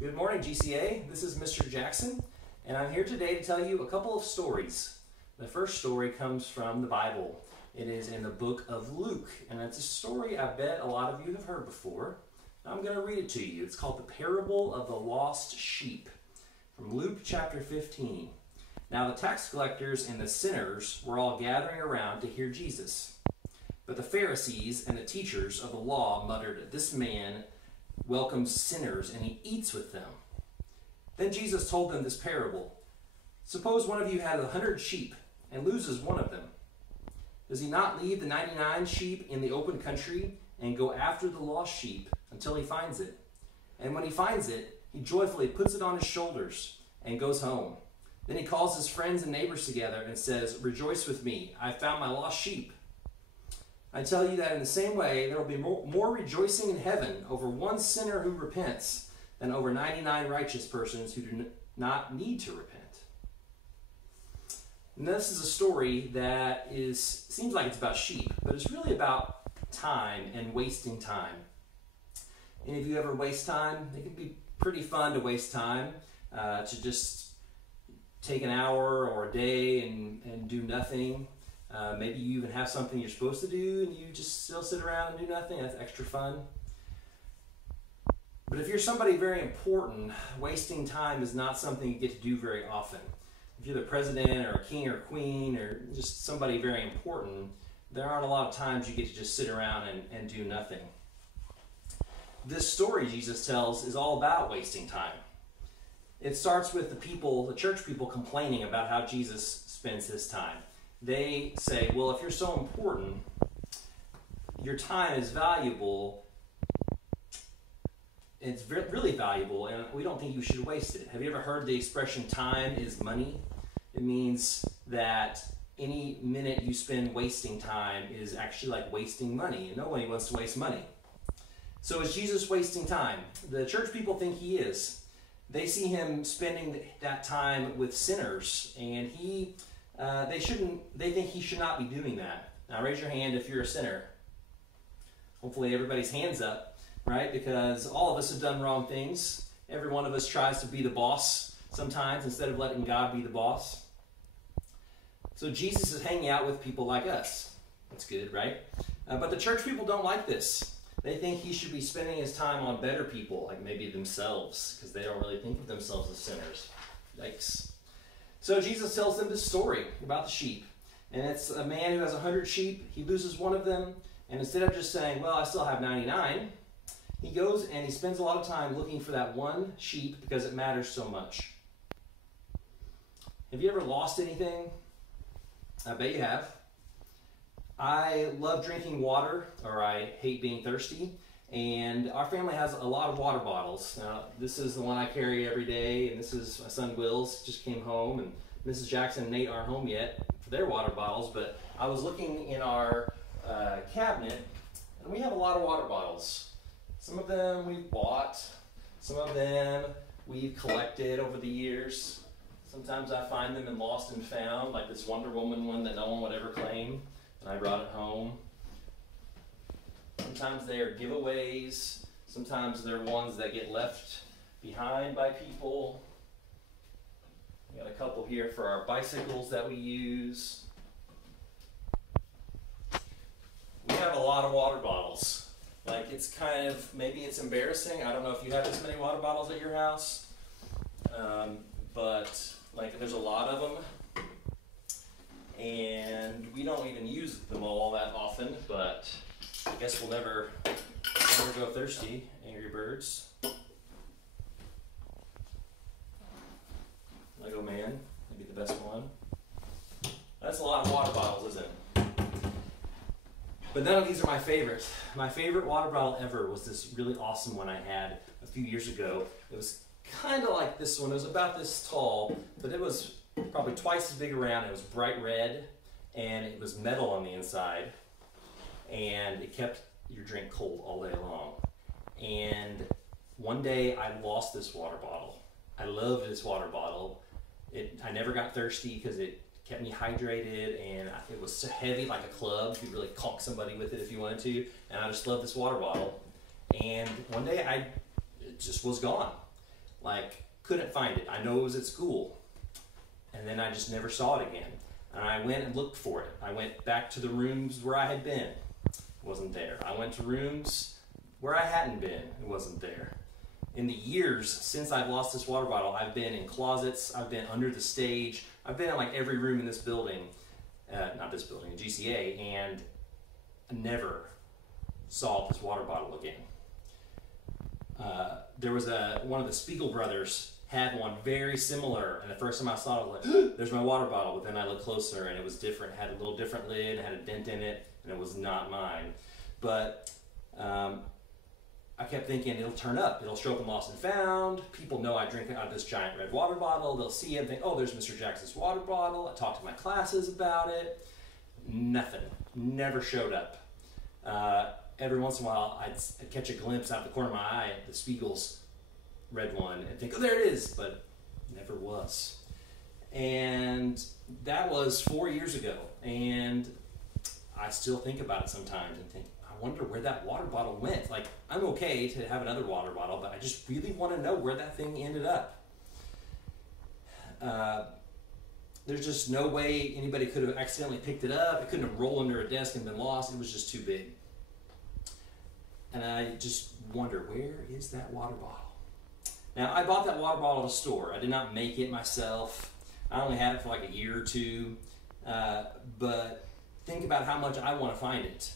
Good morning, GCA. This is Mr. Jackson, and I'm here today to tell you a couple of stories. The first story comes from the Bible. It is in the book of Luke, and it's a story I bet a lot of you have heard before. I'm going to read it to you. It's called The Parable of the Lost Sheep, from Luke chapter 15. Now the tax collectors and the sinners were all gathering around to hear Jesus. But the Pharisees and the teachers of the law muttered, "This man welcomes sinners and he eats with them." Then Jesus told them this parable. Suppose one of you had 100 sheep and loses one of them. Does he not leave the 99 sheep in the open country and go after the lost sheep until he finds it? And when he finds it, he joyfully puts it on his shoulders and goes home. Then he calls his friends and neighbors together and says, "Rejoice with me, I found my lost sheep." I tell you that in the same way, there will be more rejoicing in heaven over one sinner who repents than over 99 righteous persons who do not need to repent. And this is a story that seems like it's about sheep, but it's really about time and wasting time. Any of you ever waste time? It can be pretty fun to waste time, to just take an hour or a day and do nothing. Maybe you even have something you're supposed to do and you just still sit around and do nothing. That's extra fun. But if you're somebody very important, wasting time is not something you get to do very often. If you're the president or a king or queen or just somebody very important, there aren't a lot of times you get to just sit around and do nothing. This story Jesus tells is all about wasting time. It starts with the church people complaining about how Jesus spends his time. They say, well, if you're so important, your time is valuable, it's really valuable, and we don't think you should waste it. Have you ever heard the expression, time is money? It means that any minute you spend wasting time is actually like wasting money, and nobody wants to waste money. So is Jesus wasting time? The church people think he is. They see him spending that time with sinners, and they think he should not be doing that. Now raise your hand if you're a sinner. Hopefully everybody's hand's up, right? Because all of us have done wrong things. Every one of us tries to be the boss sometimes instead of letting God be the boss. So Jesus is hanging out with people like us. That's good, right? But the church people don't like this. They think he should be spending his time on better people, like maybe themselves, because they don't really think of themselves as sinners. Yikes. So Jesus tells them this story about the sheep. And it's a man who has 100 sheep. He loses one of them. And instead of just saying, well, I still have 99, he goes and he spends a lot of time looking for that one sheep because it matters so much. Have you ever lost anything? I bet you have. I love drinking water, or I hate being thirsty. And our family has a lot of water bottles. Now, this is the one I carry every day, and this is my son Will's, just came home, and Mrs. Jackson and Nate aren't home yet for their water bottles, but I was looking in our cabinet, and we have a lot of water bottles. Some of them we've bought, some of them we've collected over the years. Sometimes I find them in Lost and Found, like this Wonder Woman one that no one would ever claim, and I brought it home. Sometimes they are giveaways. Sometimes they're ones that get left behind by people. We got a couple here for our bicycles that we use. We have a lot of water bottles. Like, it's kind of, maybe it's embarrassing. I don't know if you have this many water bottles at your house. But like, there's a lot of them. And we don't even use them all that often, but I guess we'll never go thirsty, Angry Birds. Lego Man, maybe the best one. That's a lot of water bottles, isn't it? But none of these are my favorite. My favorite water bottle ever was this really awesome one I had a few years ago. It was kind of like this one. It was about this tall, but it was probably twice as big around. It was bright red, and it was metal on the inside. And it kept your drink cold all day long. And one day I lost this water bottle. I loved this water bottle. I never got thirsty because it kept me hydrated, and it was so heavy like a club. You could really conk somebody with it if you wanted to. And I just loved this water bottle. And one day it just was gone. like couldn't find it. I know it was at school, and then I just never saw it again. And I went and looked for it. I went back to the rooms where I had been. It wasn't there. I went to rooms where I hadn't been. It wasn't there. In the years since I've lost this water bottle, I've been in closets, I've been under the stage, I've been in like every room in this building, not this building, GCA, and I never saw this water bottle again. There was one of the Spiegel brothers had one very similar, and the first time I saw it, I was like, there's my water bottle. But then I looked closer, and it was different. It had a little different lid, it had a dent in it, and it was not mine. But I kept thinking, it'll turn up. It'll show up in Lost and Found. People know I drink out of this giant red water bottle. They'll see it and think, oh, there's Mr. Jackson's water bottle. I talked to my classes about it. Nothing. Never showed up. Every once in a while, I'd catch a glimpse out of the corner of my eye at the Spiegel's red one and think, oh, there it is, but never was. And that was 4 years ago, and I still think about it sometimes and think, I wonder where that water bottle went. Like, I'm okay to have another water bottle, but I just really want to know where that thing ended up. There's just no way anybody could have accidentally picked it up. It couldn't have rolled under a desk and been lost. It was just too big. And I just wonder, where is that water bottle? Now, I bought that water bottle at a store. I did not make it myself. I only had it for like a year or two. But think about how much I want to find it.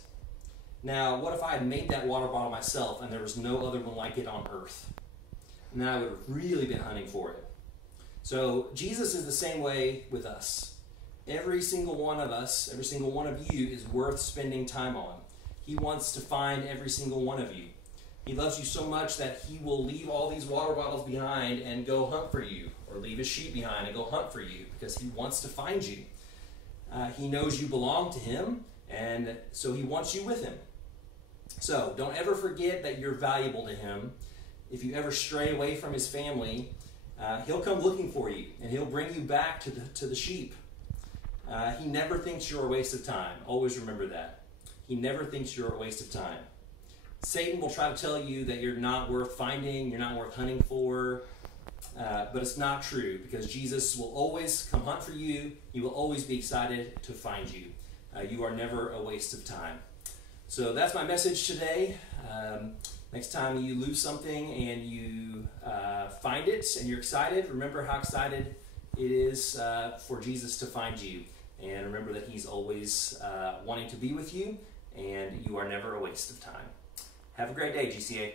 Now, what if I had made that water bottle myself and there was no other one like it on earth? And then I would have really been hunting for it. So Jesus is the same way with us. Every single one of us, every single one of you is worth spending time on. He wants to find every single one of you. He loves you so much that he will leave all these water bottles behind and go hunt for you, or leave his sheep behind and go hunt for you, because he wants to find you. He knows you belong to him, and so he wants you with him. So don't ever forget that you're valuable to him. If you ever stray away from his family, he'll come looking for you, and he'll bring you back to the sheep. He never thinks you're a waste of time. Always remember that. He never thinks you're a waste of time. Satan will try to tell you that you're not worth finding, you're not worth hunting for, but it's not true, because Jesus will always come hunt for you. He will always be excited to find you. You are never a waste of time. So that's my message today. Next time you lose something and you find it and you're excited, remember how excited it is for Jesus to find you. And remember that he's always wanting to be with you, and you are never a waste of time. Have a great day, GCA.